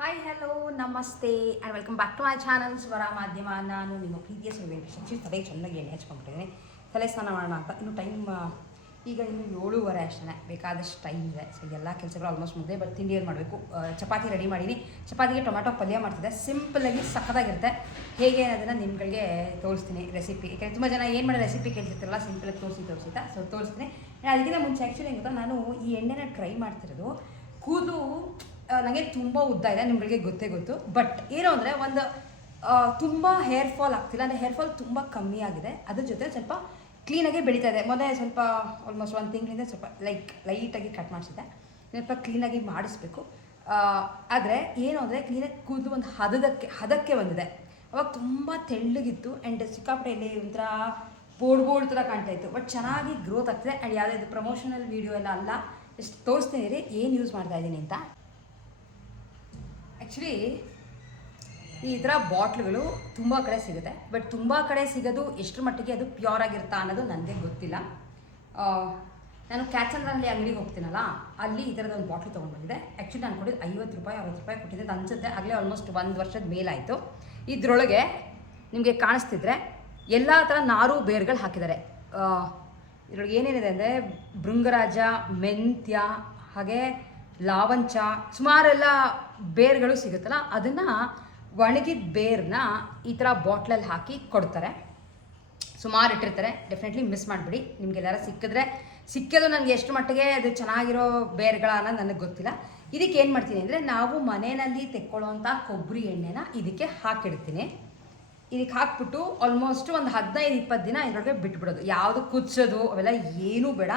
Hi hello ನಮಸ್ತೆ and welcome back to my channel Swara Madhyama. ನಾನು ನಿಮ್ಮ ಪ್ರೀತಿಯ ವೆಂಕಟೇಶ್. ತಲೆಗೆ ಚೆನ್ನಾಗಿ ಎಣ್ಣೆ ಹಚ್ಕೊಂಡ್ಬಿಟ್ಟಿದ್ದೀನಿ. ತಲೆ ಸ್ನಾನ ಮಾಡೋಣ ಅಂತ. ಇನ್ನು ಟೈಮ್ ಈಗ ಇನ್ನು 7:30 ಅಷ್ಟೇ. ಬೇಕಾದಷ್ಟು ಟೈಮ್ ಇದೆ. ಸೊ ಎಲ್ಲ ಕೆಲಸಗಳು ಆಲ್ಮೋಸ್ಟ್ ಮುಗಿದೆ. ಬಟ್ ತಿಂಡಿ ಏನು ಮಾಡಬೇಕು, ಚಪಾತಿ ರೆಡಿ ಮಾಡೀನಿ. ಚಪಾತಿಗೆ ಟೊಮ್ಯಾಟೊ ಪಲ್ಯ ಮಾಡ್ತಿದ್ದೆ. ಸಿಂಪಲಾಗಿ ಸಖತ್ತಾಗಿರುತ್ತೆ. ಹೇಗೆ ಅನ್ನೋದನ್ನು ನಿಮ್ಗಳಿಗೆ ತೋರಿಸ್ತೀನಿ ರೆಸಿಪಿ. ಯಾಕೆಂದರೆ ತುಂಬ ಜನ ಏನು ಮಾಡೋ ರೆಸಿಪಿ ಕೇಳ್ತಿರ್ತಾರಲ್ಲ, ಸಿಂಪಲಾಗಿ ತೋರಿಸ್ತಾ ಸೊ ತೋರಿಸ್ತೀನಿ. ಅದಕ್ಕಿಂತ ಮುಂಚೆ ಆ್ಯಕ್ಚುಲಿ ಏನು ಗೊತ್ತಾ, ನಾನು ಈ ಎಣ್ಣೆನ ಟ್ರೈ ಮಾಡ್ತಿರೋದು. ಕೂದಲು ನನಗೆ ತುಂಬ ಉದ್ದ ಇದೆ, ನಿಮಗೆ ಗೊತ್ತು. ಬಟ್ ಏನು ಅಂದರೆ ಒಂದು ತುಂಬ ಹೇರ್ ಫಾಲ್ ಆಗ್ತಿಲ್ಲ, ಅಂದರೆ ಹೇರ್ ಫಾಲ್ ತುಂಬ ಕಮ್ಮಿ ಆಗಿದೆ. ಅದ್ರ ಜೊತೆ ಸ್ವಲ್ಪ ಕ್ಲೀನಾಗಿ ಬೆಳೀತಾ ಇದೆ. ಮೊದಲೇ ಸ್ವಲ್ಪ ಆಲ್ಮೋಸ್ಟ್ 1 ತಿಂಗಳಿಂದ ಸ್ವಲ್ಪ ಲೈಟಾಗಿ ಕಟ್ ಮಾಡಿಸಿದ್ದೆ. ಸ್ವಲ್ಪ ಕ್ಲೀನಾಗಿ ಮಾಡಿಸ್ಬೇಕು. ಆದರೆ ಏನು ಅಂದರೆ ಕ್ಲೀನಾಗಿ ಕೂದಲು ಒಂದು ಹದಕ್ಕೆ ಬಂದಿದೆ. ಅವಾಗ ತುಂಬ ತೆಳ್ಳಗಿತ್ತು ಆ್ಯಂಡ್ ಸಿಕ್ಕಾಪಟ್ಟೆಯಲ್ಲಿ ಒಂಥರ ಬೋರ್ಡ್ ಥರ ಕಾಣ್ತಾ ಇತ್ತು. ಬಟ್ ಚೆನ್ನಾಗಿ ಗ್ರೋತ್ ಆಗ್ತಿದೆ. ಆ್ಯಂಡ್ ಯಾವುದೇ ಇದು ಪ್ರಮೋಷನಲ್ ವೀಡಿಯೋ ಎಲ್ಲ ಅಲ್ಲ, ಎಷ್ಟು ತೋರಿಸ್ತೀನಿ ರೀ ಏನು ಯೂಸ್ ಮಾಡ್ತಾ ಇದ್ದೀನಿ ಅಂತ. ಆ್ಯಕ್ಚುಲಿ ಈ ಥರ ಬಾಟ್ಲುಗಳು ತುಂಬ ಕಡೆ ಸಿಗುತ್ತೆ. ಬಟ್ ತುಂಬ ಕಡೆ ಸಿಗೋದು ಎಷ್ಟರ ಮಟ್ಟಿಗೆ ಅದು ಪ್ಯೂರ್ ಆಗಿರುತ್ತಾ ಅನ್ನೋದು ನನಗೆ ಗೊತ್ತಿಲ್ಲ. ನಾನು ಕ್ಯಾಚಂದ್ರಲ್ಲಿ ಅಂಗಡಿಗೆ ಹೋಗ್ತೀನಲ್ಲ, ಅಲ್ಲಿ ಈ ಥರದ ಒಂದು ಬಾಟ್ಲು ತೊಗೊಂಡು ಬಂದಿದೆ. ಆ್ಯಕ್ಚುಲಿ ನಾನು ಕೊಟ್ಟಿದ್ದು 50 ರೂಪಾಯಿ 60 ರೂಪಾಯಿ ಕೊಟ್ಟಿದ್ದೆ ಅಂತ ಅನಿಸುತ್ತೆ. ಆಗಲೇ ಆಲ್ಮೋಸ್ಟ್ 1 ವರ್ಷದ ಮೇಲಾಯಿತು. ಇದರೊಳಗೆ ನಿಮಗೆ ಕಾಣಿಸ್ತಿದ್ರೆ ಎಲ್ಲ ಥರ ನಾರು ಬೇರುಗಳು ಹಾಕಿದ್ದಾರೆ. ಇದರೊಳಗೆ ಏನೇನಿದೆ ಅಂದರೆ ಭೃಂಗರಾಜ, ಮೆಂತ್ಯ, ಹಾಗೆ ಲಾವಂಚ, ಸುಮಾರೆಲ್ಲ ಬೇರುಗಳು ಸಿಗುತ್ತಲ್ಲ, ಅದನ್ನು ಒಣಗಿದ ಬೇರನ್ನ ಈ ಥರ ಬಾಟ್ಲಲ್ಲಿ ಹಾಕಿ ಕೊಡ್ತಾರೆ. ಸುಮಾರು ಇಟ್ಟಿರ್ತಾರೆ. ಡೆಫಿನೆಟ್ಲಿ ಮಿಸ್ ಮಾಡಿಬಿಡಿ. ನಿಮಗೆಲ್ಲರ ಸಿಕ್ಕೋದು ನನಗೆ ಎಷ್ಟು ಮಟ್ಟಿಗೆ ಅದು ಚೆನ್ನಾಗಿರೋ ಬೇರುಗಳ ಅನ್ನೋದು ನನಗೆ ಗೊತ್ತಿಲ್ಲ. ಇದಕ್ಕೆ ಏನು ಮಾಡ್ತೀನಿ ಅಂದರೆ, ನಾವು ಮನೆಯಲ್ಲಿ ತೆಕ್ಕೊಳ್ಳೋವಂಥ ಕೊಬ್ಬರಿ ಎಣ್ಣೆನ ಇದಕ್ಕೆ ಹಾಕಿಡ್ತೀನಿ. ಇದಕ್ಕೆ ಹಾಕ್ಬಿಟ್ಟು ಆಲ್ಮೋಸ್ಟ್ ಒಂದು 15-20 ದಿನ ಇದರೊಳಗೆ ಬಿಟ್ಬಿಡೋದು. ಯಾವುದು ಕುದಿಸೋದು ಅವೆಲ್ಲ ಏನೂ ಬೇಡ.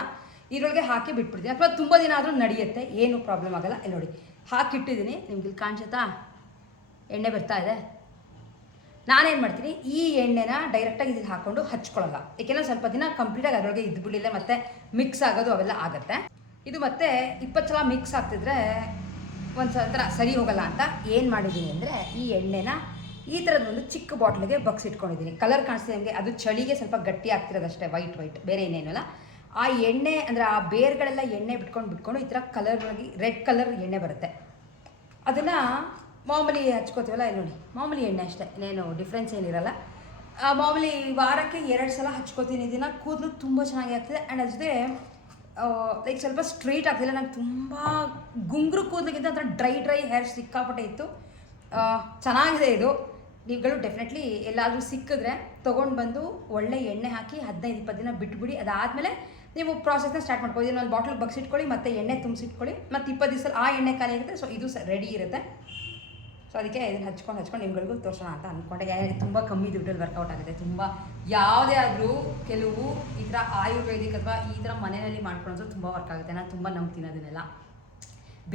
ಇದರೊಳಗೆ ಹಾಕಿ ಬಿಟ್ಬಿಡ್ತೀನಿ. ಅಥವಾ ತುಂಬ ದಿನ ಆದರೂ ನಡೆಯುತ್ತೆ, ಏನೂ ಪ್ರಾಬ್ಲಮ್ ಆಗೋಲ್ಲ. ಇಲ್ಲಿ ನೋಡಿ ಹಾಕಿಟ್ಟಿದ್ದೀನಿ. ನಿಮ್ಗೆ ಇಲ್ಲಿ ಕಾಣಿಸುತ್ತಾ ಎಣ್ಣೆ ಬರ್ತಾ ಇದೆ. ನಾನೇನು ಮಾಡ್ತೀನಿ, ಈ ಎಣ್ಣೆನ ಡೈರೆಕ್ಟಾಗಿ ಇದಕ್ಕೆ ಹಾಕ್ಕೊಂಡು ಹಚ್ಕೊಳ್ಳಲ್ಲ. ಏಕೆಂದರೆ ಸ್ವಲ್ಪ ದಿನ ಕಂಪ್ಲೀಟಾಗಿ ಅದರೊಳಗೆ ಇದ್ಬಿಡಿಲ್ಲ, ಮತ್ತು ಮಿಕ್ಸ್ ಆಗೋದು ಅವೆಲ್ಲ ಆಗುತ್ತೆ. ಇದು ಮತ್ತೆ 20 ಸಲ ಮಿಕ್ಸ್ ಆಗ್ತಿದ್ರೆ ಒಂಥರ ಸರಿ ಹೋಗಲ್ಲ ಅಂತ ಏನು ಮಾಡಿದ್ದೀನಿ ಅಂದರೆ, ಈ ಎಣ್ಣೆನ ಈ ಥರದ ಒಂದು ಚಿಕ್ಕ ಬಾಟ್ಲಿಗೆ ಬಗ್ಸಿಟ್ಕೊಂಡಿದ್ದೀನಿ. ಕಲರ್ ಕಾಣಿಸ್ತಿದೆ ನಿಮಗೆ, ಅದು ಚಳಿಗೆ ಸ್ವಲ್ಪ ಗಟ್ಟಿ ಆಗ್ತಿರೋದಷ್ಟೇ, ವೈಟ್ ಬೇರೆ ಏನೇನಲ್ಲ. ಆ ಎಣ್ಣೆ ಅಂದರೆ ಆ ಬೇರುಗಳೆಲ್ಲ ಎಣ್ಣೆ ಬಿಟ್ಕೊಂಡು ಈ ಥರ ಕಲರಾಗಿ ರೆಡ್ ಕಲರ್ ಎಣ್ಣೆ ಬರುತ್ತೆ. ಅದನ್ನು ಮಾಮೂಲಿ ಹಚ್ಕೋತೀವಲ್ಲ, ಇಲ್ಲಿ ನೋಡಿ ಮಾಮೂಲಿ ಎಣ್ಣೆ ಅಷ್ಟೇ, ಇನ್ನೇನು ಡಿಫ್ರೆನ್ಸ್ ಏನಿರಲ್ಲ. ಮಾಮೂಲಿ ವಾರಕ್ಕೆ 2 ಸಲ ಹಚ್ಕೋತೀನಿ. ಇದನ್ನು ಕೂದಲು ತುಂಬ ಚೆನ್ನಾಗಿ ಆಗ್ತಿದೆ. ಆ್ಯಂಡ್ ಅದ್ರ ಜೊತೆ ಸ್ವಲ್ಪ ಸ್ಟ್ರೈಟ್ ಆಗ್ತಿಲ್ಲ. ನಂಗೆ ತುಂಬ ಗುಂಗುರು ಕೂದಲಿಗಿಂತ ಅದರ ಡ್ರೈ ಹೇರ್ ಸಿಕ್ಕಾಪಟ್ಟೆ ಇತ್ತು. ಚೆನ್ನಾಗಿದೆ ಇದು. ನೀವುಗಳು ಡೆಫಿನೆಟ್ಲಿ ಎಲ್ಲಾದರೂ ಸಿಕ್ಕಿದ್ರೆ ತೊಗೊಂಡು ಬಂದು ಒಳ್ಳೆ ಎಣ್ಣೆ ಹಾಕಿ 15-20 ದಿನ ಬಿಟ್ಬಿಡಿ. ಅದಾದಮೇಲೆ ನೀವು ಪ್ರಾಸೆಸ್ನ ಸ್ಟಾರ್ಟ್ ಮಾಡ್ಬೋದು. ಇನ್ನೊಂದು ಬಾಟ್ಲಿಗೆ ಬಗ್ಸಿಟ್ಕೊಳ್ಳಿ, ಮತ್ತು ಎಣ್ಣೆ ತುಂಬಿಸಿಟ್ಕೊಳ್ಳಿ, ಮತ್ತು 20 ದಿವಸ ಆ ಎಣ್ಣೆ ಖಾಲಿ ಆಗುತ್ತೆ. ಸೊ ಇದು ರೆಡಿ ಇರುತ್ತೆ. ಸೊ ಅದಕ್ಕೆ ಇದನ್ನು ಹಚ್ಕೊಂಡು ನಿಮ್ಗಳಿಗೂ ತೋರಿಸೋಣ ಅಂತ ಅಂದ್ಕೊಂಡೆ. ತುಂಬ ಕಮ್ಮಿ ದುಡ್ಡಲ್ಲಿ ವರ್ಕೌಟ್ ಆಗುತ್ತೆ. ತುಂಬ ಯಾವುದೇ ಆದರೂ ಕೆಲವು ಈ ಥರ ಆಯುರ್ವೇದಿಕ್ ಅಥವಾ ಈ ಥರ ಮನೆಯಲ್ಲಿ ಮಾಡ್ಕೊಳ್ಳೋದು ತುಂಬ ವರ್ಕ್ ಆಗುತ್ತೆ. ನಾನು ತುಂಬ ನಂಬ್ತೀನಿ ಅದನ್ನೆಲ್ಲ.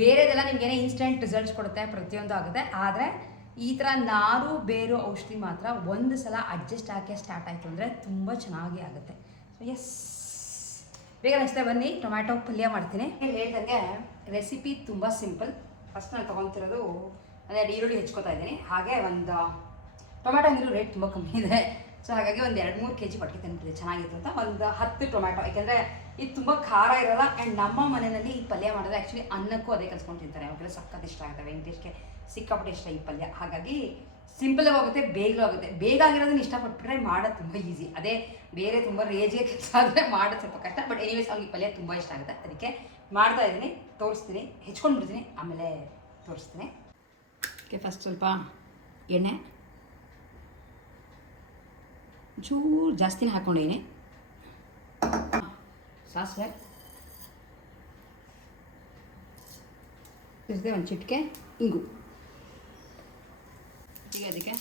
ಬೇರೆದೆಲ್ಲ ನಿಮಗೇನೇ ಇನ್ಸ್ಟೆಂಟ್ ರಿಸಲ್ಟ್ಸ್ ಕೊಡುತ್ತೆ, ಪ್ರತಿಯೊಂದು ಆಗುತ್ತೆ. ಆದರೆ ಈ ಥರ ನಾರು ಬೇರು ಔಷಧಿ ಮಾತ್ರ ಒಂದು ಸಲ ಅಡ್ಜಸ್ಟ್ ಆಗಿ ಸ್ಟಾರ್ಟ್ ಆಯಿತು ಅಂದರೆ ತುಂಬ ಚೆನ್ನಾಗಿ ಆಗುತ್ತೆ. ಸೊ ಎಸ್, ಬೇಗ ಅಷ್ಟೇ ಬನ್ನಿ ಟೊಮ್ಯಾಟೊ ಪಲ್ಯ ಮಾಡ್ತೀನಿ. ಹೇಳ್ದಂಗೆ ರೆಸಿಪಿ ತುಂಬ ಸಿಂಪಲ್. ಫಸ್ಟ್ ನಾನು ತೊಗೊತಿರೋದು ಅಂದರೆ ಈರುಳ್ಳಿ ಹೆಚ್ಕೊತಾ ಇದ್ದೀನಿ. ಹಾಗೆ ಒಂದು ಟೊಮ್ಯಾಟೊ ನೀರು ರೇಟ್ ತುಂಬ ಕಮ್ಮಿ ಇದೆ. ಸೊ ಹಾಗಾಗಿ ಒಂದು 2-3 kg ಪಟ್ಕೆ ತಂದಿದೆ, ಚೆನ್ನಾಗಿತ್ತು ಅಂತ. ಒಂದು 10 ಟೊಮ್ಯಾಟೊ, ಯಾಕೆಂದರೆ ಇದು ತುಂಬ ಖಾರ ಇರೋಲ್ಲ. ಆ್ಯಂಡ್ ನಮ್ಮ ಮನೆಯಲ್ಲಿ ಈ ಪಲ್ಯ ಮಾಡಿದ್ರೆ ಆ್ಯಕ್ಚುಲಿ ಅನ್ನಕ್ಕೂ ಅದೇ ಕಲ್ಸ್ಕೊಂಡು ತಿಂತಾರೆ. ಅವಾಗೆಲ್ಲ ಸಖತ್ ಇಷ್ಟ ಆಗುತ್ತೆ. ವೆಂಕಟೇಶ್ಗೆ ಸಿಕ್ಕಾಪಟ್ಟೆ ಇಷ್ಟ ಈ ಪಲ್ಯ. ಹಾಗಾಗಿ ಸಿಂಪಲ್ ಆಗುತ್ತೆ, ಬೇಗ ಆಗುತ್ತೆ. ಬೇಗ ಆಗಿರೋದನ್ನ ಇಷ್ಟಪಟ್ಟರೆ ಮಾಡೋದು ತುಂಬ ಈಸಿ. ಅದೇ ಬೇರೆ ತುಂಬ ರೇಜಿಗೆ ಕೆಲಸ ಆದರೆ ಮಾಡೋದು ಸ್ವಲ್ಪ ಕಷ್ಟ. ಬಟ್ ಎನಿವೇಸ್ ಅವ್ನಿಗೆ ಪಲ್ಯ ತುಂಬ ಇಷ್ಟ ಆಗುತ್ತೆ. ಅದಕ್ಕೆ ಮಾಡ್ತಾ ಇದ್ದೀನಿ, ತೋರಿಸ್ತೀನಿ. ಹೆಚ್ಕೊಂಡು ಬಿಡ್ತೀನಿ, ಆಮೇಲೆ ತೋರಿಸ್ತೀನಿ. ಓಕೆ, ಫಸ್ಟ್ ಸ್ವಲ್ಪ ಎಣ್ಣೆ ಚೂರು ಜಾಸ್ತಿನೇ ಹಾಕ್ಕೊಂಡಿದ್ದೀನಿ. ಸಾಸಿವೆ, ಜೊತೆ ಒಂದು ಚಿಟಿಕೆ ಇಂಗು. ಈಗ ಅದಕ್ಕೆ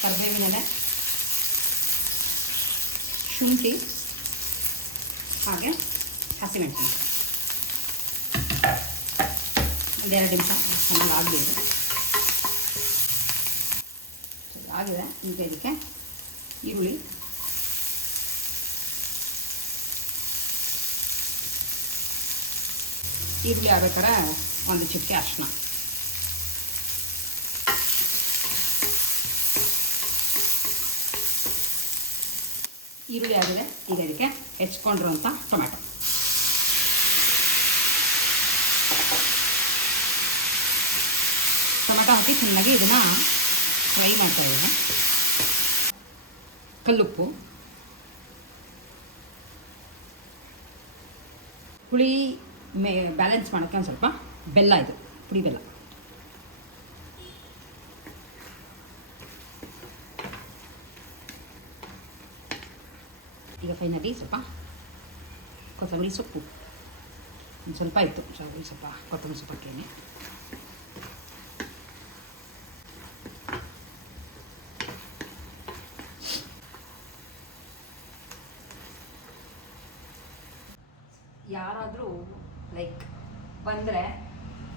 ಕರಿಬೇವಿನ ಎಲೆ, ಶುಂಠಿ, ಹಾಗೆ ಹಸಿಮೆಣಸಿನಕಾಯಿ. ಒಂದೆರಡು ನಿಮಿಷ ಚೆನ್ನಾಗಿ ಆಗಬೇಕು. ಆಗಿದೆ. ಈಗ ಇದಕ್ಕೆ ಈರುಳ್ಳಿ, ಆಗಬೇಕಾದ್ರೆ ಒಂದು ಚಿಟಿಕೆ ಅರಿಶಿನ, ಈರುಳ್ಳಿ ಆಗಿದೆ. ಈಗ ಇದಕ್ಕೆ ಹೆಚ್ಕೊಂಡಿರುವಂಥ ಟೊಮ್ಯಾಟೊ, ಟೊಮೆಟೊ ಹಾಕಿ ಚೆನ್ನಾಗಿ ಇದನ್ನು ಫ್ರೈ ಮಾಡ್ತಾಯಿದ್ದೀನಿ. ಕಲ್ಲುಪ್ಪು, ಹುಳಿ ಬ್ಯಾಲೆನ್ಸ್ ಮಾಡೋಕ್ಕೆ ಒಂದು ಸ್ವಲ್ಪ ಬೆಲ್ಲ, ಇದು ಪುಡಿ ಬೆಲ್ಲ. ಈಗ ಫೈನಲಿ ಸ್ವಲ್ಪ ಕೊತ್ತಂಬರಿ ಸೊಪ್ಪು, ಒಂದು ಸ್ವಲ್ಪ ಇತ್ತು ಕೊತ್ತಂಬರಿ ಸೊಪ್ಪು ಹಾಕೇನೆ. ಯಾರಾದರೂ ಲೈಕ್ ಬಂದರೆ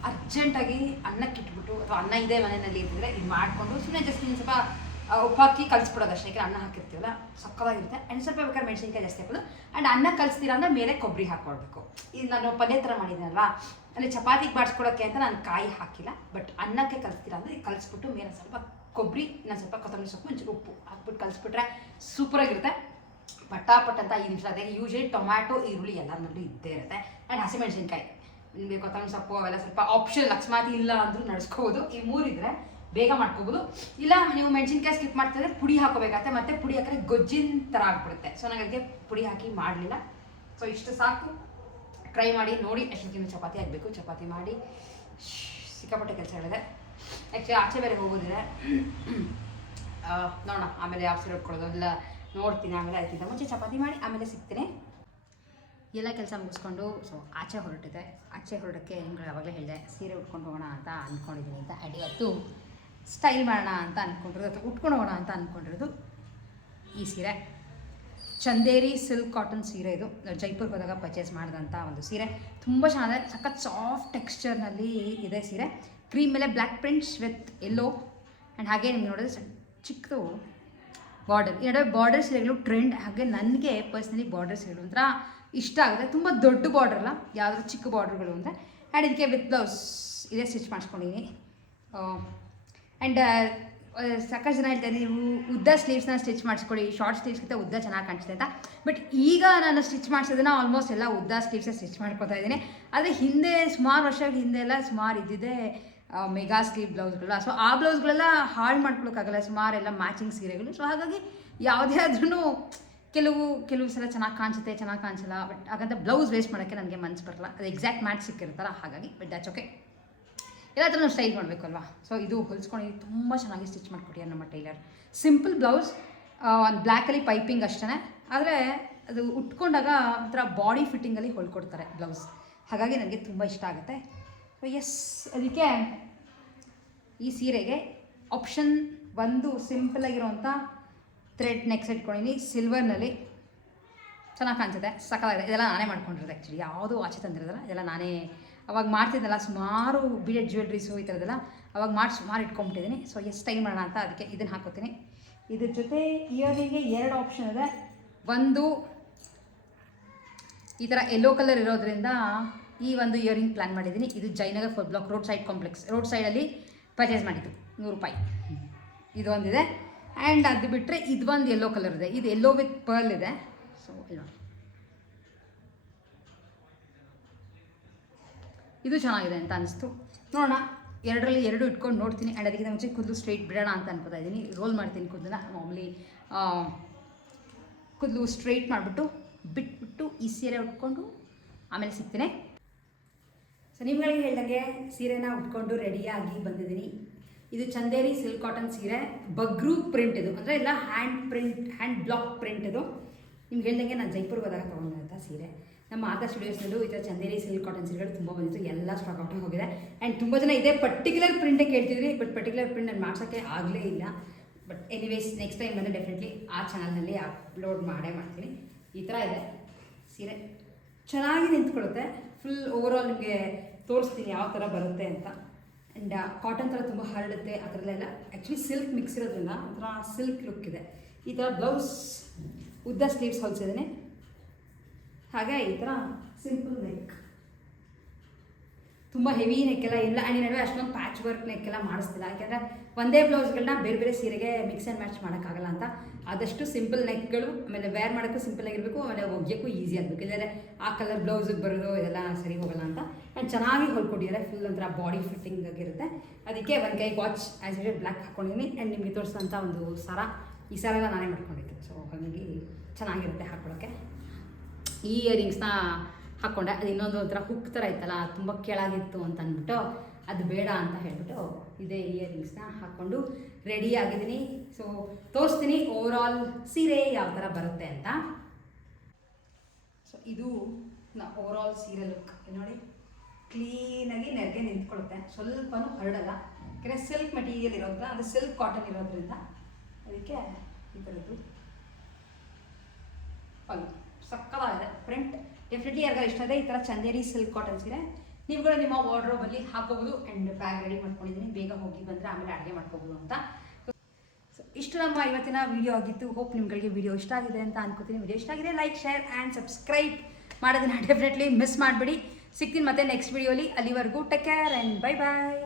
ಅರ್ಜೆಂಟಾಗಿ ಅನ್ನಕ್ಕೆ ಇಟ್ಬಿಟ್ಟು ಅಥವಾ ಅನ್ನ ಇದೆ ಮನೆಯಲ್ಲಿ ಇದ್ದರೆ ಇದು ಮಾಡಿಕೊಂಡು ಸುಮ್ಮನೆ ಜಸ್ಟ್ ಇನ್ನು ಸ್ವಲ್ಪ ಉಪ್ಪು ಹಾಕಿ ಕಲಿಸ್ಬಿಡೋದು ಅಷ್ಟೇ. ಯಾಕೆ ಅನ್ನ ಹಾಕಿರ್ತೀವಲ್ಲ ಸಕ್ಕತ್ತಾಗಿರುತ್ತೆ. ಆ್ಯಂಡ್ ಸ್ವಲ್ಪ ಬೇಕಾದ್ರೆ ಮೆಣಸಿನ್ಕಾಯಿ ಜಾಸ್ತಿ ಹಾಕೋದು. ಆ್ಯಂಡ್ ಅನ್ನ ಕಲಿಸ್ತೀರ ಅಂದರೆ ಮೇಲೆ ಕೊಬ್ಬರಿ ಹಾಕ್ಕೊಳ್ಬೇಕು. ಇದು ನಾನು ಪಲ್ಯ ಥರ ಮಾಡಿದ್ದೀನಲ್ವಾ, ಅಲ್ಲಿ ಚಪಾತಿಗೆ ಬಾಡಿಸ್ಕೊಡೋಕ್ಕೆ ಅಂತ ನಾನು ಕಾಯಿ ಹಾಕಿಲ್ಲ. ಬಟ್ ಅನ್ನಕ್ಕೆ ಕಲಿಸ್ತೀರ ಅಂದರೆ ಕಲಿಸ್ಬಿಟ್ಟು ಮೇಲೆ ಸ್ವಲ್ಪ ಕೊಬ್ಬರಿ, ಇನ್ನೊಂದು ಸ್ವಲ್ಪ ಕೊತ್ತಂಬರಿ ಸೊಪ್ಪು, ಒಂಚೂರು ಉಪ್ಪು ಹಾಕ್ಬಿಟ್ಟು ಕಲಿಸ್ಬಿಟ್ರೆ ಸೂಪರಾಗಿರುತ್ತೆ. ಪಟಾಪಟ್ ಅಂತ 5 ನಿಮಿಷ. ಅದೇ ಯೂಶ್ವಲಿ ಟೊಮ್ಯಾಟೊ, ಈರುಳ್ಳಿ ಎಲ್ಲರಲ್ಲೂ ಇದ್ದೇ ಇರುತ್ತೆ. ಆ್ಯಂಡ್ ಹಸಿಮೆಣಸಿನ್ಕಾಯಿ, ನಿಮಗೆ ಕೊತ್ತಂಬರಿ ಸೊಪ್ಪು ಅವೆಲ್ಲ ಸ್ವಲ್ಪ ಆಪ್ಷನ್, ಅಕಸ್ಮಾತ್ ಇಲ್ಲ ಅಂದರೂ ನಡೆಸ್ಕೋಬೋದು. ಈ 3 ಇದ್ದರೆ ಬೇಗ ಮಾಡ್ಕೋಬೋದು. ಇಲ್ಲ ನೀವು ಮೆಣಸಿನ್ಕಾಯಿ ಸ್ಕಿಪ್ ಮಾಡ್ತಿದ್ರೆ ಪುಡಿ ಹಾಕೋಬೇಕಾಗತ್ತೆ, ಮತ್ತು ಪುಡಿ ಹಾಕಿದ್ರೆ ಗೊಜ್ಜಿನ ಥರ ಆಗ್ಬಿಡುತ್ತೆ. ಸೊ ನನಗೆ ಅದಕ್ಕೆ ಪುಡಿ ಹಾಕಿ ಮಾಡಲಿಲ್ಲ. ಸೊ ಇಷ್ಟು ಸಾಕು. ಟ್ರೈ ಮಾಡಿ ನೋಡಿ. ಅಷ್ಟೊತ್ತಿನ ಚಪಾತಿ ಆಗಬೇಕು. ಚಪಾತಿ ಮಾಡಿ ಸಿಕ್ಕಾಪಟ್ಟೆ ಕೆಲಸಗಳಿದೆ. ಆ್ಯಕ್ಚುಲಿ ಆಚೆ ಬೇರೆ ಹೋಗೋದಿದೆ, ನೋಡೋಣ ಆಮೇಲೆ ಯಾವ ಸೀರೆ ಉಟ್ಕೊಳ್ಳೋದು ಎಲ್ಲ ನೋಡ್ತೀನಿ. ಆಮೇಲೆ ಆಯ್ತಿದ್ದ ಮುಂಚೆ ಚಪಾತಿ ಮಾಡಿ ಆಮೇಲೆ ಸಿಗ್ತೀನಿ. ಎಲ್ಲ ಕೆಲಸ ಮುಗಿಸ್ಕೊಂಡು ಸೊ ಆಚೆ ಹೊರಟಿದೆ. ಆಚೆ ಹೊರಡೋಕ್ಕೆ ನಿಮ್ಗೆ ಯಾವಾಗಲೇ ಹೇಳಿದೆ ಸೀರೆ ಉಟ್ಕೊಂಡು ಹೋಗೋಣ ಅಂತ ಅಂದ್ಕೊಂಡಿದ್ದೀನಿ ಅಂತ. ಆ್ಯಂಡ್ ಇವತ್ತು ಸ್ಟೈಲ್ ಮಾಡೋಣ ಅಂತ ಅಂದ್ಕೊಂಡಿರೋದು ಅಥವಾ ಉಟ್ಕೊಂಡು ಹೋಗೋಣ ಅಂತ ಅಂದ್ಕೊಂಡಿರೋದು ಈ ಸೀರೆ. ಚಂದೇರಿ ಸಿಲ್ಕ್ ಕಾಟನ್ ಸೀರೆ. ಇದು ಜೈಪುರ್ಗೆ ಹೋದಾಗ ಪರ್ಚೇಸ್ ಮಾಡಿದಂಥ ಒಂದು ಸೀರೆ. ತುಂಬ ಚೆನ್ನಾಗಿದೆ. ಸಖತ್ ಸಾಫ್ಟ್ ಟೆಕ್ಸ್ಚರ್ನಲ್ಲಿ ಇದೆ ಸೀರೆ. ಕ್ರೀಮ್ ಮೇಲೆ black prints with yellow. And ಹಾಗೆ ನಿಮ್ಗೆ ನೋಡಿದ್ರೆ ಚಿಕ್ಕದು ಬಾರ್ಡರ್. ಈ ನಡುವೆ ಬಾರ್ಡರ್ ಸೀರೆಗಳು ಟ್ರೆಂಡ್. ಹಾಗೆ ನನಗೆ ಪರ್ಸ್ನಲಿ ಬಾರ್ಡರ್ ಸೀರೆಗಳು ಒಂಥರ ಇಷ್ಟ ಆಗುತ್ತೆ. ತುಂಬ ದೊಡ್ಡ ಬಾರ್ಡ್ರ್ ಅಲ್ಲ, ಯಾವುದಾದ್ರು ಚಿಕ್ಕ ಬಾರ್ಡ್ರ್ಗಳು ಅಂದರೆ. ಆ್ಯಂಡ್ ಇದಕ್ಕೆ ವಿತ್ ಬ್ಲೌಸ್ ಇದೇ ಸ್ಟಿಚ್ ಮಾಡಿಸ್ಕೊಂಡಿದ್ದೀನಿ. ಆ್ಯಂಡ್ ಸಾಕಷ್ಟು ಜನ ಹೇಳ್ತಾರೆ ನೀವು ಉದ್ದ ಸ್ಲೀವ್ಸ್ನ ಸ್ಟಿಚ್ ಮಾಡಿಸ್ಕೊಳ್ಳಿ, ಶಾರ್ಟ್ ಸ್ಲೀವ್ಸ್ಗಿಂತ ಉದ್ದ ಚೆನ್ನಾಗಿ ಕಾಣಿಸುತ್ತೆ ಅಂತ. ಬಟ್ ಈಗ ನಾನು ಸ್ಟಿಚ್ ಮಾಡಿಸೋದನ್ನ ಆಲ್ಮೋಸ್ಟ್ ಎಲ್ಲ ಉದ್ದ ಸ್ಲೀವ್ಸೇ ಸ್ಟಿಚ್ ಮಾಡ್ಕೊತಾ ಇದ್ದೀನಿ. ಆದರೆ ಹಿಂದೆ ಸುಮಾರು ವರ್ಷಗಳ ಹಿಂದೆ ಎಲ್ಲ ಸುಮಾರು ಇದ್ದಿದ್ದೆ ಮೆಗಾ ಸ್ಲೀವ್ ಬ್ಲೌಸ್ಗಳು. ಸೊ ಆ ಬ್ಲೌಸ್ಗಳೆಲ್ಲ ಹಾಳು ಮಾಡ್ಕೊಳಕ್ಕಾಗಲ್ಲ, ಸುಮಾರೆಲ್ಲ ಮ್ಯಾಚಿಂಗ್ ಸೀರೆಗಳು. ಸೊ ಹಾಗಾಗಿ ಯಾವುದೇ ಆದ್ರೂ ಕೆಲವು ಸಲ ಚೆನ್ನಾಗಿ ಕಾಣಿಸುತ್ತೆ, ಚೆನ್ನಾಗಿ ಕಾಣಿಸಲ್ಲ. ಬಟ್ ಹಾಗಂತ ಬ್ಲೌಸ್ ವೇಸ್ಟ್ ಮಾಡೋಕ್ಕೆ ನನಗೆ ಮನಸ್ಸು ಬರಲ್ಲ. ಅದು ಎಕ್ಸಾಕ್ಟ್ ಮ್ಯಾಚ್ ಸಿಕ್ಕಿರುತ್ತಲ್ಲ, ಹಾಗಾಗಿ. But that's okay. ಎಲ್ಲ ಥರ ನಾವು ಸ್ಟೈಲ್ ಮಾಡಬೇಕು ಅಲ್ವಾ. ಸೊ ಇದು ಹೊಲಿಸ್ಕೊಂಡು ತುಂಬ ಚೆನ್ನಾಗಿ ಸ್ಟಿಚ್ ಮಾಡಿಕೊಟ್ಟಿದ್ದಾರೆ ನಮ್ಮ ಟೈಲರ್. ಸಿಂಪಲ್ ಬ್ಲೌಸ್, ಒಂದು ಬ್ಲ್ಯಾಕಲ್ಲಿ ಪೈಪಿಂಗ್ ಅಷ್ಟೇ. ಆದರೆ ಅದು ಉಟ್ಕೊಂಡಾಗ ಒಂಥರ ಬಾಡಿ ಫಿಟ್ಟಿಂಗಲ್ಲಿ ಹೊಲ್ಕೊಡ್ತಾರೆ ಬ್ಲೌಸ್. ಹಾಗಾಗಿ ನನಗೆ ತುಂಬ ಇಷ್ಟ ಆಗುತ್ತೆ. ಸೊ ಎಸ್, ಅದಕ್ಕೆ ಈ ಸೀರೆಗೆ ಆಪ್ಷನ್ ಒಂದು ಸಿಂಪಲಾಗಿರೋಂಥ ಥ್ರೆಡ್ ನೆಕ್ ಸೆಟ್ ಇಟ್ಕೊಂಡಿದ್ದೀನಿ ಸಿಲ್ವರ್ನಲ್ಲಿ. ಚೆನ್ನಾಗಿ ಕಾಣಿಸುತ್ತೆ, ಸಕ್ಕತ್ತಾಗಿದೆ. ಇದೆಲ್ಲ ನಾನೇ ಮಾಡ್ಕೊಂಡಿರೋದು ಆ್ಯಕ್ಚುಲಿ, ಯಾವುದೂ ಆಚೆ ತಂದಿರೋದಲ್ಲ. ಇದೆಲ್ಲ ನಾನೇ ಅವಾಗ ಮಾಡ್ತಿದ್ದಲ್ಲ, ಸುಮಾರು ಬೀಡೆಡ್ ಜ್ಯುವೆಲ್ರೀಸು ಈ ಥರದ್ದೆಲ್ಲ ಅವಾಗ ಸುಮಾರು ಇಟ್ಕೊಂಬಿಟ್ಟಿದ್ದೀನಿ. ಸೊ ಎಷ್ಟು ಸ್ಟೈಲ್ ಮಾಡೋಣ ಅಂತ ಅದಕ್ಕೆ ಇದನ್ನು ಹಾಕೋತೀನಿ. ಇದ್ರ ಜೊತೆ ಇಯರಿಂಗ್ಗೆ 2 ಆಪ್ಷನ್ ಇದೆ. ಒಂದು ಈ ಥರ ಯೆಲ್ಲೋ ಕಲರ್ ಇರೋದ್ರಿಂದ ಈ ಒಂದು ಇಯರಿಂಗ್ ಪ್ಲ್ಯಾನ್ ಮಾಡಿದ್ದೀನಿ. ಇದು Jayanagar 4 block road side complex, road ಸೈಡಲ್ಲಿ ಪರ್ಚೇಸ್ ಮಾಡಿದ್ದು, 100 ರೂಪಾಯಿ. ಇದು ಒಂದಿದೆ. ಆ್ಯಂಡ್ ಅದು ಬಿಟ್ಟರೆ ಇದು ಒಂದು ಯೆಲ್ಲೋ ಕಲರ್ ಇದೆ. ಇದು ಯೆಲ್ಲೋ ವಿತ್ ಪರ್ಲ್ ಇದೆ. ಸೊ ಇಲ್ಲ, ಇದು ಚೆನ್ನಾಗಿದೆ ಅಂತ ಅನಿಸ್ತು. ನೋಡೋಣ, 2ರಲ್ಲಿ 2 ಇಟ್ಕೊಂಡು ನೋಡ್ತೀನಿ. ಆ್ಯಂಡ್ ಅದಕ್ಕಿಂತ ಮುಂಚೆ ಕೂದಲು ಸ್ಟ್ರೈಟ್ ಬಿಡೋಣ ಅಂತ ಅನ್ಕೋತಾ ಇದ್ದೀನಿ. ರೋಲ್ ಮಾಡ್ತೀನಿ ಕೂದಲನ್ನ. ಮಾಮೂಲಿ ಕೂದಲು ಸ್ಟ್ರೈಟ್ ಮಾಡಿಬಿಟ್ಟು ಬಿಟ್ಬಿಟ್ಟು ಈ ಸೀರೆ ಉಟ್ಕೊಂಡು ಆಮೇಲೆ ಸಿಗ್ತೀನಿ. ಸೊ ನಿಮ್ಗಳಿಗೆ ಹೇಳ್ದಂಗೆ ಸೀರೆನ ಉಟ್ಕೊಂಡು ರೆಡಿಯಾಗಿ ಬಂದಿದ್ದೀನಿ. ಇದು ಚಂದೇರಿ ಸಿಲ್ಕ್ ಕಾಟನ್ ಸೀರೆ, ಬಗ್ರೂ ಪ್ರಿಂಟ್. ಇದು ಅಂದರೆ ಎಲ್ಲ ಹ್ಯಾಂಡ್ ಬ್ಲಾಕ್ ಪ್ರಿಂಟ್. ಇದು ನಿಮ್ಗೆ ಹೇಳ್ದಂಗೆ ನಾನು ಜೈಪುರ್ಗೆ ಹೋದಾಗ ತೊಗೊಂಡಂಥ ಸೀರೆ. ನಮ್ಮ ಆದಾ ಸ್ಟುಡಿಯೋಸ್ನಲ್ಲೂ ಈ ಥರ ಚಂದೇರಿ ಸಿಲ್ಕ್ ಕಾಟನ್ ಸೀರೆಗಳು ತುಂಬ ಬಂದಿತ್ತು. ಎಲ್ಲ ಸ್ಟಾಕ್ ಔಟ್ ಹೋಗಿದೆ. ಆ್ಯಂಡ್ ತುಂಬ ಜನ ಇದೇ ಪರ್ಟಿಕ್ಯುಲರ್ ಪ್ರಿಂಟೇ ಕೇಳ್ತಿದ್ರಿ. ಬಟ್ ಪರ್ಟಿಕ್ಯುಲರ್ ಪ್ರಿಂಟ್ ನಾನು ಮಾಡ್ಸೋಕ್ಕೆ ಆಗಲೇ ಇಲ್ಲ. ಬಟ್ ಎನಿವೇಸ್ ನೆಕ್ಸ್ಟ್ ಟೈಮ್ ಬಂದರೆ ಡೆಫಿನೆಟ್ಲಿ ಆ ಚಾನಲ್ನಲ್ಲಿ ಅಪ್ಲೋಡ್ ಮಾಡ್ತೀನಿ. ಈ ಥರ ಇದೆ ಸೀರೆ, ಚೆನ್ನಾಗಿ ನಿಂತ್ಕೊಳ್ಳುತ್ತೆ. ಫುಲ್ ಓವರಾಲ್ ನಿಮಗೆ ತೋರಿಸ್ತೀನಿ ಯಾವ ಥರ ಬರುತ್ತೆ ಅಂತ. ಆ್ಯಂಡ್ ಕಾಟನ್ ಥರ ತುಂಬ ಹರಡುತ್ತೆ ಆ ಥರದೆಲ್ಲ. ಆ್ಯಕ್ಚುಲಿ ಸಿಲ್ಕ್ ಮಿಕ್ಸ್ ಇರೋದ್ರಿಂದ ಒಂಥರ ಸಿಲ್ಕ್ ಲುಕ್ ಇದೆ. ಈ ಥರ ಬ್ಲೌಸ್ ಉದ್ದ ಸ್ಲೀವ್ಸ್ ಹೊಲಿಸಿದ್ದೀನಿ. ಹಾಗೆ ಈ ಥರ ಸಿಂಪಲ್ ನೆಕ್. ತುಂಬ ಹೆವಿ ನೆಕ್ಕೆಲ್ಲ ಇಲ್ಲ. ಆ್ಯಂಡ್ ಈ ನಡುವೆ ಅಷ್ಟೊಂದು ಪ್ಯಾಚ್ ವರ್ಕ್ ನೆಕ್ಕೆಲ್ಲ ಮಾಡಿಸ್ತಿಲ್ಲ, ಯಾಕೆಂದರೆ ಒಂದೇ ಬ್ಲೌಸ್ಗಳನ್ನ ಬೇರೆ ಬೇರೆ ಸೀರೆಗೆ ಮಿಕ್ಸ್ ಆ್ಯಂಡ್ ಮ್ಯಾಚ್ ಮಾಡೋಕ್ಕಾಗಲ್ಲ ಅಂತ. ಆದಷ್ಟು ಸಿಂಪಲ್ ನೆಕ್ಗಳು, ಆಮೇಲೆ ವೇರ್ ಮಾಡೋಕ್ಕೂ ಸಿಂಪಲ್ ಆಗಿರಬೇಕು, ಆಮೇಲೆ ಒಗ್ಯೋಕ್ಕೂ ಈಸಿ ಆಗಬೇಕು. ಇಲ್ಲಾಂದರೆ ಆ ಕಲರ್ ಬ್ಲೌಸಿಗೆ ಬರೋದು ಇದೆಲ್ಲ ಸರಿ ಹೋಗಲ್ಲ ಅಂತ. ಆ್ಯಂಡ್ ಚೆನ್ನಾಗಿ ಹೊಲ್ಕೊಟ್ಟಿದ್ದಾರೆ, ಫುಲ್ ಒಂಥರ ಬಾಡಿ ಫಿಟ್ಟಿಂಗ್ ಆಗಿರುತ್ತೆ. ಅದಕ್ಕೆ ಒಂದು ಕೈ ವಾಚ್ ಆ್ಯಸ್ ಯೂಶುವಲ್ ಬ್ಲ್ಯಾಕ್ ಹಾಕ್ಕೊಂಡಿದ್ದೀನಿ. ಆ್ಯಂಡ್ ನಿಮಗೆ ತೋರಿಸೋಂಥ ಒಂದು ಸರ, ಈ ಸರ ಎಲ್ಲ ನಾನೇ ಮಾಡ್ಕೊಂಡಿದ್ದೆ. ಸೊ ಹಾಗಾಗಿ ಚೆನ್ನಾಗಿರುತ್ತೆ ಹಾಕ್ಕೊಳ್ಳೋಕ್ಕೆ. ಈ ಇಯರಿಂಗ್ಸ್ನ ಹಾಕ್ಕೊಂಡೆ, ಅದು ಇನ್ನೊಂದು ಒಂಥರ ಹುಕ್ ಥರ ಇತ್ತಲ್ಲ, ತುಂಬ ಕೆಳಗಿತ್ತು ಅಂತ ಅಂದ್ಬಿಟ್ಟು ಅದು ಬೇಡ ಅಂತ ಹೇಳ್ಬಿಟ್ಟು ಇದೇ ಇಯರಿಂಗ್ಸ್ನ ಹಾಕ್ಕೊಂಡು ರೆಡಿ ಆಗಿದ್ದೀನಿ. ಸೊ ತೋರಿಸ್ತೀನಿ ಓವರಾಲ್ ಸೀರೆ ಯಾವ ಥರ ಬರುತ್ತೆ ಅಂತ. ಸೊ ಇದು ಓವರಾಲ್ ಸೀರೆ ಲುಕ್ ನೋಡಿ, ಕ್ಲೀನಾಗಿ ನೆರಿಗೆ ನಿಂತ್ಕೊಳ್ಳುತ್ತೆ, ಸ್ವಲ್ಪನೂ ಹರಡಲ್ಲ. ಯಾಕೆಂದರೆ ಸಿಲ್ಕ್ ಮೆಟೀರಿಯಲ್ ಇರೋದ್ರಿಂದ, ಅಂದರೆ ಸಿಲ್ಕ್ ಕಾಟನ್ ಇರೋದ್ರಿಂದ ಅದಕ್ಕೆ ಈ ಥರದ್ದು ಪಲ್ಲು ಸಕ್ಕತ್ತಾಗಿದೆ. ಪ್ರಿಂಟ್ ಡೆಫಿನೆಟ್ಲಿ ಯಾರಿಗಾರು ಇಷ್ಟ ಇದೆ ಈ ಥರ ಚಂದೇರಿ ಸಿಲ್ಕ್ ಕಾಟನ್ ಸೀರೆ ನೀವುಗಳು ನಿಮ್ಮ ವಾರ್ಡ್ರೋಬಲ್ಲಿ ಹಾಕೋಬೋದು. ಆ್ಯಂಡ್ ಬ್ಯಾಗ್ ರೆಡಿ ಮಾಡ್ಕೊಂಡಿದ್ದೀನಿ, ಬೇಗ ಹೋಗಿ ಬಂದರೆ ಆಮೇಲೆ ಅಡುಗೆ ಮಾಡ್ಕೋಬೋದು ಅಂತ. ಸೊ ಇಷ್ಟು ನಮ್ಮ ಇವತ್ತಿನ ವಿಡಿಯೋ ಆಗಿತ್ತು. ಹೋಪ್ ನಿಮ್ಗಳಿಗೆ ವಿಡಿಯೋ ಇಷ್ಟ ಆಗಿದೆ ಅಂತ ಅನ್ಕೋತೀನಿ. ವಿಡಿಯೋ ಇಷ್ಟ ಆಗಿದೆ ಲೈಕ್, ಶೇರ್ ಆ್ಯಂಡ್ ಸಬ್ಸ್ಕ್ರೈಬ್ ಮಾಡೋದನ್ನ ಡೆಫಿನೆಟ್ಲಿ ಮಿಸ್ ಮಾಡಿಬಿಡಿ. ಸಿಗ್ತೀನಿ ಮತ್ತೆ ನೆಕ್ಸ್ಟ್ ವಿಡಿಯೋಲಿ. ಅಲ್ಲಿವರೆಗೂ take care and bye bye.